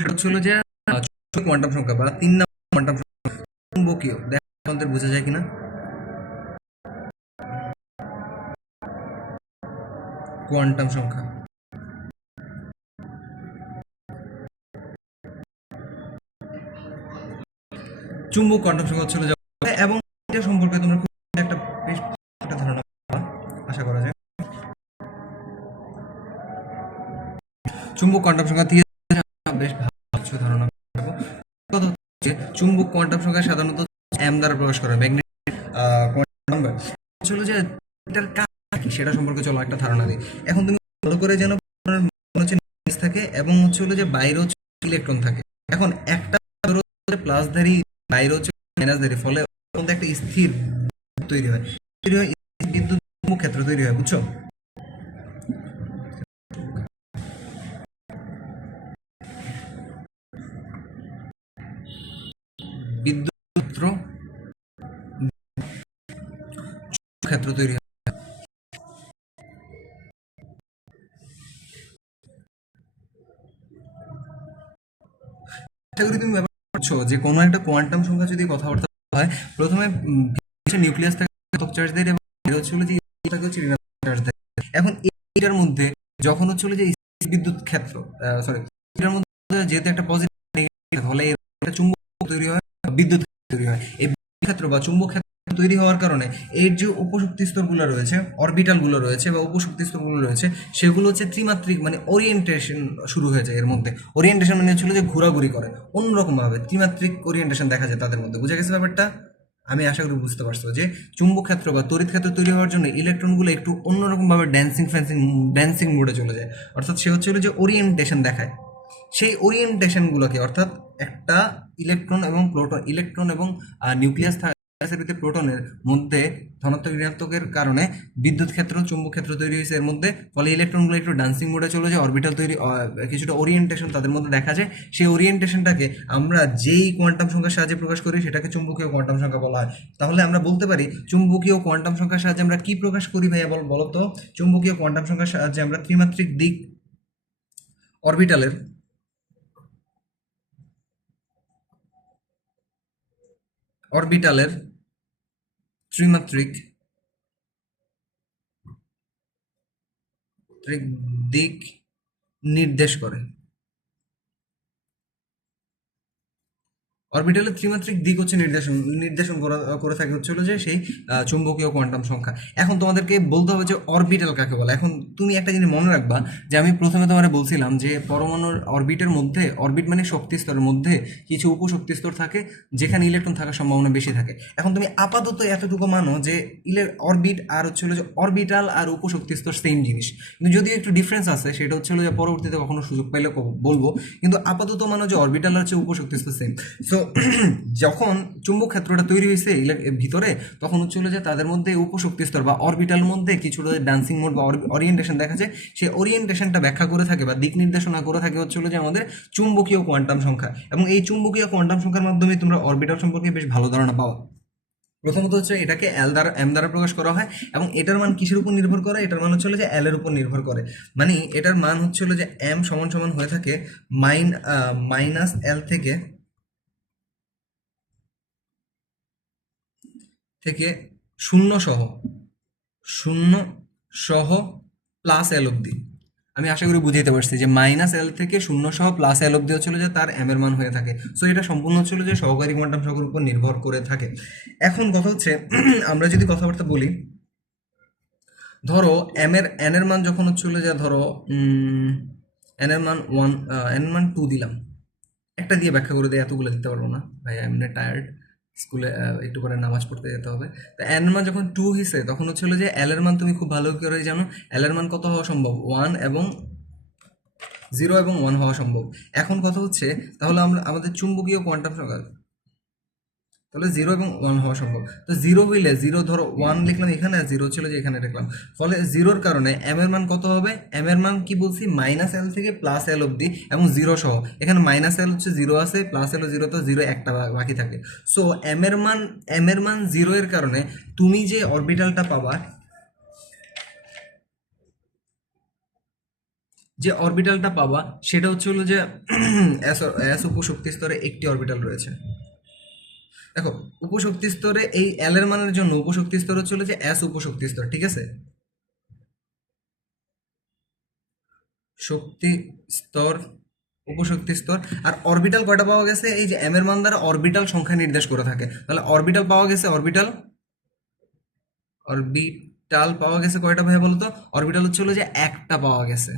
সেটা হচ্ছে হলো যে কোয়ান্টাম সংখ্যা বা 3 নম্বর কোয়ান্টাম সংখ্যা চুম্বকীয়। দেখো আমাদের বোঝা যায় কিনা। কোয়ান্টাম সংখ্যা চুম্বক কোয়ান্টাম সংখ্যা হচ্ছে হলো যে, এবং এটা সম্পর্কে তোমরা খুব একটা বেশ একটা ধারণা পাবা, আশা করা যায়। চুম্বক কোয়ান্টাম সংখ্যা দিয়ে বেশ ভালো কিছু ধারণা পাবো। কথা হচ্ছে চুম্বক কোয়ান্টাম সংখ্যা সাধারণত এম দ্বারা প্রকাশ করে। ম্যাগনেটিক কোয়ান্টাম নাম্বার হলো যে এটার কাজ কি সেটা সম্পর্কে চলো একটা ধারণা দিই। এখন তুমি ভালো করে যেন হচ্ছে নিউক্লিয়াস থাকে এবং হচ্ছে হলো যে বাইরে হচ্ছে ইলেকট্রন থাকে। এখন একটা প্লাসধারী বাইরে হচ্ছে মাইনাসধারী, ফলে একটা স্থির তৈরি হয়, বিদ্যুৎ ক্ষেত্র তৈরি হয়, বুঝছো? বিদ্যুৎ ক্ষেত্র তৈরি হয়। আশা করি তুমি ব্যাপার করছো যে কোনো একটা কোয়ান্টাম সংখ্যা যদি কথাবার্তা হয়, প্রথমে নিউক্লিয়াস থাকে চার্জ দেয় এবং হচ্ছে যে হচ্ছে ঋণাত্মক চার্জ দেয়। এখন এইটার মধ্যে যখন হচ্ছে যে বিদ্যুৎ ক্ষেত্র, সরি, এটার মধ্যে যেহেতু একটা পজিটিভ হলে একটা চুম্বক তৈরি হয়, বিদ্যুৎ তৈরি হয়। এই ক্ষেত্র বা চুম্বক ক্ষেত্র তৈরি হওয়ার কারণে এর যে উপশক্তি স্তরগুলো রয়েছে, অরবিটাল গুলো রয়েছে বা উপশক্তি স্তরগুলো রয়েছে, সেগুলো হচ্ছে ত্রিমাত্রিক, মানে ওরিয়েন্টেশন শুরু হয়ে যায় এর মধ্যে। ওরিয়েন্টেশন মানে হচ্ছিল যে ঘোরাঘুরি করে অন্যরকম ভাবে, ত্রিমাত্রিক ওরিয়েন্টেশন দেখা যায় তাদের মধ্যে। বুঝা গেছে ব্যাপারটা? আমি আশা করি বুঝতে পারছো যে চুম্বক ক্ষেত্র বা তড়িৎ ক্ষেত্র তৈরি হওয়ার জন্য ইলেকট্রনগুলো একটু অন্যরকম ভাবে ড্যান্সিং মোডে চলে যায়, অর্থাৎ সে হচ্ছে যে ওরিয়েন্টেশন দেখায়। সেই ওরিয়েন্টেশনগুলোকে, অর্থাৎ একটা ইলেকট্রন এবং নিউক্লিয়াস ভিতরে প্রোটনের মধ্যে ধনাত্মক ঋণাত্মকের কারণে বিদ্যুৎ ক্ষেত্র চুম্বক ক্ষেত্র তৈরি হয়েছে এর মধ্যে, ফলে ইলেকট্রনগুলো একটু ডান্সিং মোডে চলে যায়, অরবিটাল তৈরি, কিছুটা ওরিয়েন্টেশন তাদের মধ্যে দেখা যায়। সেই ওরিয়েন্টেশনটাকে আমরা যেই কোয়ান্টাম সংখ্যার সাহায্যে প্রকাশ করি সেটাকে চুম্বকীয় কোয়ান্টাম সংখ্যা বলা হয়। তাহলে আমরা বলতে পারি চুম্বকীয় কোয়ান্টাম সংখ্যার সাহায্যে আমরা কি প্রকাশ করি ভাইয়া বলতো? চুম্বকীয় কোয়ান্টাম সংখ্যার সাহায্যে আমরা ত্রিমাত্রিক দিক অরবিটালের অরবিটালের ত্রিমাত্রিক দিক নির্দেশ করে। অরবিটালের ত্রিমাত্রিক দিক হচ্ছে নির্দেশন করে থাকে হচ্ছে হলো যে সেই চুম্বকীয় কোয়ান্টাম সংখ্যা। এখন তোমাদেরকে বলতে হবে যে অরবিটাল কাকে বলে। এখন তুমি একটা জিনিস মনে রাখবা যে আমি প্রথমে তোমার বলছিলাম যে পরমাণুর অরবিটের মধ্যে, অরবিট মানে শক্তি স্তরের মধ্যে কিছু উপশক্তি স্তর থাকে যেখানে ইলেকট্রন থাকার সম্ভাবনা বেশি থাকে। এখন তুমি আপাতত এতটুকু মানো যে অরবিট আর হচ্ছে হলো যে অরবিটাল আর উপশক্তি স্তর সেম জিনিস, কিন্তু যদিও একটু ডিফারেন্স আছে, সেটা হচ্ছে হলো যে পরবর্তীতে কখনো সুযোগ পাইলে বলবো। কিন্তু আপাতত মানো যে অরবিটাল হচ্ছে উপশক্তি স্তর সেম। সো যখন চুম্বক ক্ষেত্রটা তৈরি হয়েছে ভিতরে, তখন হচ্ছে হলো যে তাদের মধ্যে উপশক্তি স্তর বা অরবিটাল মধ্যে কিছুটা ডান্সিং মোড বা ওরিয়েন্টেশন দেখা যায়। সেই ওরিয়েন্টেশনটা ব্যাখ্যা করে থাকে বা দিক নির্দেশনা করে থাকে হচ্ছে হলো যে আমাদের চুম্বকীয় কোয়ান্টাম সংখ্যা। এবং এই চুম্বকীয় কোয়ান্টাম সংখ্যার মাধ্যমে তোমরা অরবিটাল সম্পর্কে বেশ ভালো ধারণা পাও। প্রথমত হচ্ছে এটাকে এম দ্বারা প্রকাশ করা হয়, এবং এটার মান কিসের উপর নির্ভর করে? এটার মান হচ্ছে যে এল এর উপর নির্ভর করে। মানে এটার মান হচ্ছে যে এম সমান সমান হয়ে থাকে মাইনাস এল থেকে শূন্য সহ শূন্য সহ প্লাস এল অব্দি। আমি আশা করি বুঝাইতে পারছি যে মাইনাস এল থেকে শূন্য সহ প্লাস এল অব্দি হচ্ছিল যে তার এম এর মান হয়ে থাকে। সো এটা সম্পূর্ণ হচ্ছিল যে সহকারী কোয়ান্টাম সংখ্যার উপর নির্ভর করে থাকে। এখন কথা হচ্ছে আমরা যদি কথাবার্তা বলি, ধরো এন এর মান যখন হচ্ছিল যে ধরো এন এর মান 1, এন এর মান 2 দিলাম। একটা দিয়ে ব্যাখ্যা করে দেয়, এতগুলো দিতে পারবো না ভাই, আই এম টায়ার্ড, স্কুলে একটু করে নামাজ পড়তে যেতে হবে। তো এন এর মান যখন 2 হিসে, তখন হচ্ছিল যে এল এর মান তুমি খুব ভালো করে জানো, এল এর মান কত হওয়া সম্ভব? 1 এবং 0 এবং 1 হওয়া সম্ভব। এখন কথা হচ্ছে তাহলে আমরা আমাদের চুম্বকীয় কোয়ান্টাম সংখ্যা, তাহলে 0 এবং 1 হওয়া সম্ভব। তো 0 হইলে 0, ধরো 1 লিখলাম এখানে আর 0 ছিল যে এখানে লিখলাম, ফলে 0-র কারণে এম এর মান কত হবে? এম এর মান কি বলছি? মাইনাস এল থেকে প্লাস এল অব্দি এবং 0 সহ। এখানে মাইনাস এল হচ্ছে 0 আছে, প্লাস এল 0, তো 0 একটা বাকি থাকে। সো এম এর মান 0 এর কারণে তুমি যে অরবিটালটা পাবা, যে অরবিটালটা পাবা সেটা হচ্ছে হলো যে এস এস উপশক্তি স্তরে একটি অরবিটাল রয়েছে। দেখো উপশক্তি স্তরে এই এল এর মানের জন্য উপশক্তি স্তর হচ্ছে হলো যে এস উপশক্তি স্তর, ঠিক আছে, শক্তি স্তর, উপশক্তি স্তর। আর অরবিটাল কয়টা পাওয়া গেছে, এই যে এম এর মান দ্বারা অরবিটাল সংখ্যা নির্দেশ করে থাকে, তাহলে অরবিটাল পাওয়া গেছে, অরবিটাল অরবিটাল পাওয়া গেছে কয়টা ভাই বলতো, অরবিটাল হচ্ছে হলো যে একটা পাওয়া গেছে।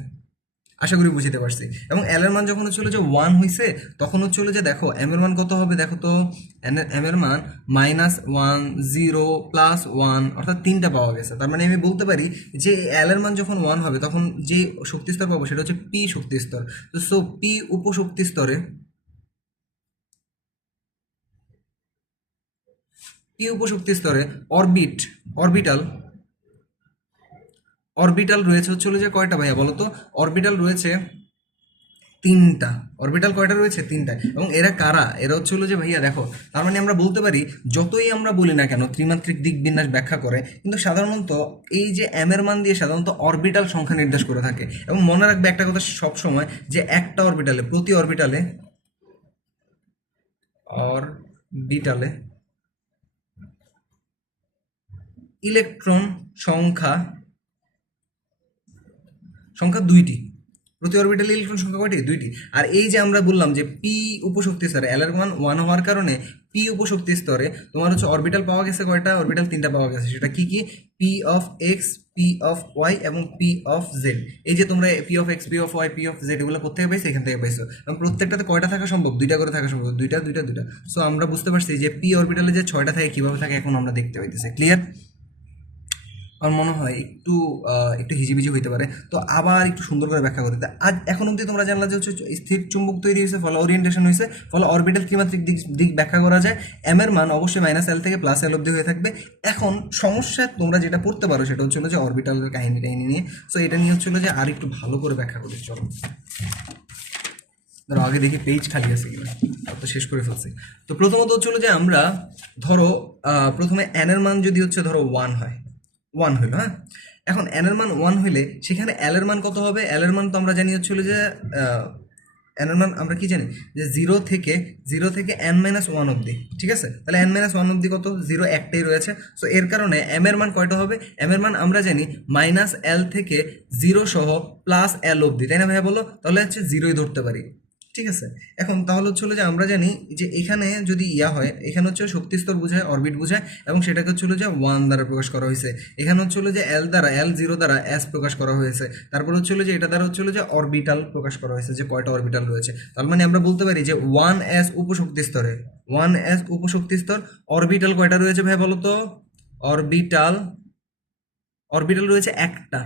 আশা করি বুঝতে পারছি। এবং এল এর মান যখন হচ্ছে হলো যে 1 হইছে তখন হচ্ছে হলো যে দেখো এম এর মান কত হবে, দেখো তো এম এর মান -1 0 +1 অর্থাৎ তিনটা পাওয়া গেছে। তার মানে আমি বলতে পারি যে এল এর মান যখন 1 হবে তখন যে শক্তি স্তর পাবো সেটা হচ্ছে পি শক্তি স্তর। তো সো পি উপশক্তি স্তরে, পি উপশক্তি স্তরে অরবিটাল অরবিটাল রয়েছে হচ্ছে হলো যে কয়টা ভাইয়া বলো তো, অরবিটাল রয়েছে তিনটা। অরবিটাল কয়টা রয়েছে, তিনটা। এবং এরা কারা, এরা হচ্ছে হলো যে ভাইয়া দেখো, তার মানে আমরা বলতে পারি যতই আমরা বলি না কেন ত্রিমাত্রিক দিক বিন্যাস ব্যাখ্যা করে, কিন্তু সাধারণত এই যে এম এর মান দিয়ে সাধারণত অরবিটাল সংখ্যা নির্দেশ করে থাকে। এবং মনে রাখবে একটা কথা সব সময়, যে একটা অরবিটালে, প্রতি অরবিটালে ইলেকট্রন সংখ্যা সংখ্যা দুইটি। প্রতি অরবিটালে ইলেকট্রন সংখ্যা কয়টি, দুইটি। আর এই যে আমরা বললাম যে পি উপশক্তি স্তরে এল এর মান 1 হওয়ার কারণে পি উপশক্তি স্তরে তোমার হচ্ছে অরবিটাল পাওয়া গেছে কয়টা, অরবিটাল তিনটা পাওয়া গেছে। সেটা কি কি, P of X, P of Y এবং পি অফ জেড। এই যে তোমরা P of X, P of Y, P of Z এগুলো কোথেকে পাইছো, এখান থেকে পাইছো। এবং প্রত্যেকটাতে কয়টা থাকা সম্ভব, দুইটা করে থাকা সম্ভব, দুইটা দুইটা দুইটা। সো আমরা বুঝতে পারছি যে পি অরবিটালে যে 6টা থাকে কিভাবে থাকে এখন আমরা দেখতে পাইতেছি। ক্লিয়ার? আমার মনে হয় একটু একটু হিজিবিজি হইতে পারে, তো আবার একটু সুন্দর করে ব্যাখ্যা করতে। আজ এখন অবধি তোমরা জানলা যে হচ্ছে স্থির চুম্বক তৈরি হয়েছে, ফলে ওরিয়েন্টেশন হয়েছে, ফলে অরবিটাল ত্রিমাত্রিক দিক দিক ব্যাখ্যা করা যায়। এম এর মান অবশ্যই -L থেকে +L অবধি হয়ে থাকবে। এখন সমস্যা তোমরা যেটা পড়তে পারো সেটা হচ্ছে যে অরবিটালের কাহিনী টাহিনী নিয়ে। সো এটা নিয়ে হচ্ছিল যে আর একটু ভালো করে ব্যাখ্যা করি, চলো। ধরো আগে দেখি পেজ খালি আছে কিনা, তো শেষ করে ফেলছি। তো প্রথমত হচ্ছিল যে আমরা ধরো প্রথমে এন এর মান যদি হচ্ছে ধরো 1 হয়, 1 হইলো, হ্যাঁ। এখন এন এর মান 1 হইলে সেখানে এল এর মান কত হবে, এল এর মান তো আমরা জানি হচ্ছিল যে এন এর মান আমরা কি জানি যে জিরো থেকে n-1 অবধি, ঠিক আছে। তাহলে n-1 অবধি কত, জিরো একটাই রয়েছে। সো এর কারণে এম এর মান কয়টা হবে, এম এর মান আমরা জানি -L থেকে 0 সহ +L অবধি, তাই না ভাইয়া বলো, তাহলে হচ্ছে জিরোই ধরতে পারি, ঠিক আছে। এখন তাহলে হচ্ছে হলো যে আমরা জানি যে এখানে যদি ইয়া হয়, এখানে হচ্ছে শক্তি স্তর বোঝায়, অরবিট বোঝায়, এবং সেটাকে হচ্ছে হলো যে 1 দ্বারা প্রকাশ করা হয়েছে। এখানে হচ্ছে হলো যে L0 দ্বারা S প্রকাশ করা হয়েছে। তারপর হচ্ছে হলো যে এটা দ্বারা হচ্ছে হলো যে অরবিটাল প্রকাশ করা হয়েছে, যে কয়টা অরবিটাল রয়েছে। তার মানে আমরা বলতে পারি যে 1s উপশক্তি স্তরে, 1s উপশক্তি স্তর, অরবিটাল কয়টা রয়েছে ভাই বলো তো, অরবিটাল অরবিটাল রয়েছে একটা।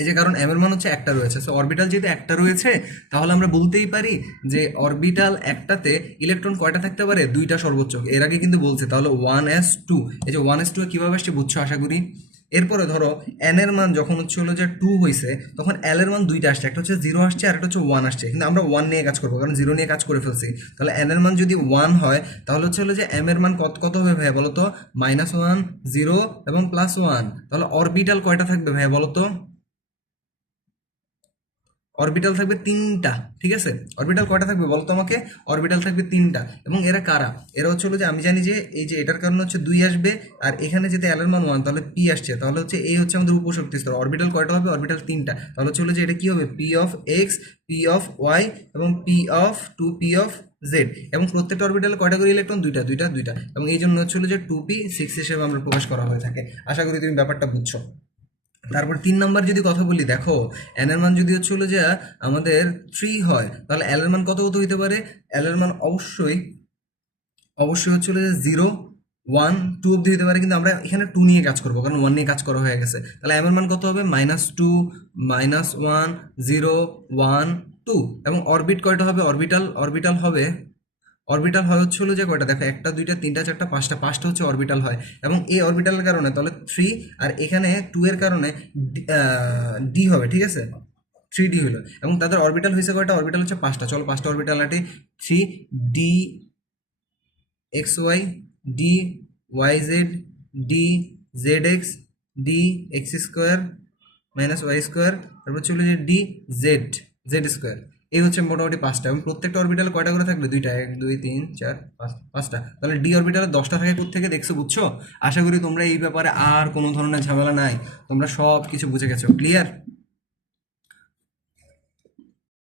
এই যে কারণ এম এর মান হচ্ছে একটা রয়েছে, সো অরবিটাল যেহেতু একটা রয়েছে তাহলে আমরা বলতেই পারি যে অরবিটাল একটাতে ইলেকট্রন কয়টা থাকতে পারে, দুইটা সর্বোচ্চ। এর আগে কিন্তু বলছে, তাহলে 1s2, এই যে 1s2 কিভাবে আসছে বুঝছো আশা করি। এরপরে ধরো এন এর মান যখন হচ্ছে হলো যে 2 হয়েছে তখন এল এর মান দুইটা আসছে, একটা হচ্ছে 0 আসছে আর একটা হচ্ছে 1 আসছে, কিন্তু আমরা 1 নিয়ে কাজ করবো কারণ 0 নিয়ে কাজ করে ফেলছি। তাহলে এন এর মান যদি 1 হয় তাহলে হচ্ছে হলো যে এম এর মান কত কত হবে ভাইয়া বলো তো, -1 0 এবং +1। তাহলে অরবিটাল কয়টা থাকবে ভাইয়া বলো তো, অরবিটাল থাকবে তিনটা, ঠিক আছে। অরবিটাল কয়টা থাকবে বলো তো আমাকে, অরবিটাল থাকবে তিনটা। এবং এরা কারা, এরা হচ্ছে হলো যে আমি জানি যে এই যে এটার কারণে হচ্ছে 2 আসবে, আর এখানে যেতে এল এর মান 1 তাহলে পি আসছে, তাহলে হচ্ছে এই হচ্ছে আমাদের উপশক্তি স্তর। অরবিটাল কয়টা হবে, অরবিটাল তিনটা। তাহলে হচ্ছে হলো যে এটা কি হবে, P of X, P of Y এবং P of 2, P of Z. এবং প্রত্যেকটা অরবিটালে কয়টা করে ইলেকট্রন, দুইটা দুইটা দুইটা। এবং এই জন্য হচ্ছে হলো যে 2p6 হিসেবে আমরা প্রকাশ করা হয়ে থাকে। আশা করি তুমি ব্যাপারটা বুঝছো। তারপর 3 নম্বর যদি কথা বলি, দেখো এন এর মান যদি হচ্ছে হলো যে আমাদের 3 হয় তাহলে এল এর মান কত কত হইতে পারে, এল এর মান অবশ্যই অবশ্যই হচ্ছে হলো যে 0 1 2 অব্দি হতে পারে, কিন্তু আমরা এখানে 2 নিয়ে কাজ করবো কারণ 1 নিয়ে কাজ করা হয়ে গেছে। তাহলে এম এর মান কত হবে, -2 -1 0 1 2। এবং অরবিট কয়টা হবে, অরবিটাল হবে, অরবিটাল হয় হচ্ছে হলো যে কয়টা দেখো, একটা দুইটা তিনটা চারটা পাঁচটা, পাঁচটা হচ্ছে অরবিটাল হয়। এবং এই অরবিটালের কারণে তাহলে 3, আর এখানে 2 এর কারণে ডি হবে, ঠিক আছে, 3d হলো। এবং তাদের অরবিটাল হয়েছে কয়টা, অরবিটাল হচ্ছে পাঁচটা। চলো পাঁচটা অরবিটাল আটে, 3d xy, d yz, d zx, d x square, minus Y square, তারপর হচ্ছে হলো যে ডি জেড, জেড স্কোয়ার। এই হচ্ছে মোটামুটি পাঁচটা, এবং প্রত্যেকটা অরবিটালে কয়টা করে থাকবে? দুইটা, 1 2 3 4 5, পাঁচটা। তাহলে ডি অরবিটালে 10টা থাকে কোত্থেকে দেখছো, বুঝছো? আশা করি তোমরা এই ব্যাপারে আর কোনো ধরনের ঝামেলা নাই, তোমরা সব কিছু বুঝে গেছো। ক্লিয়ার?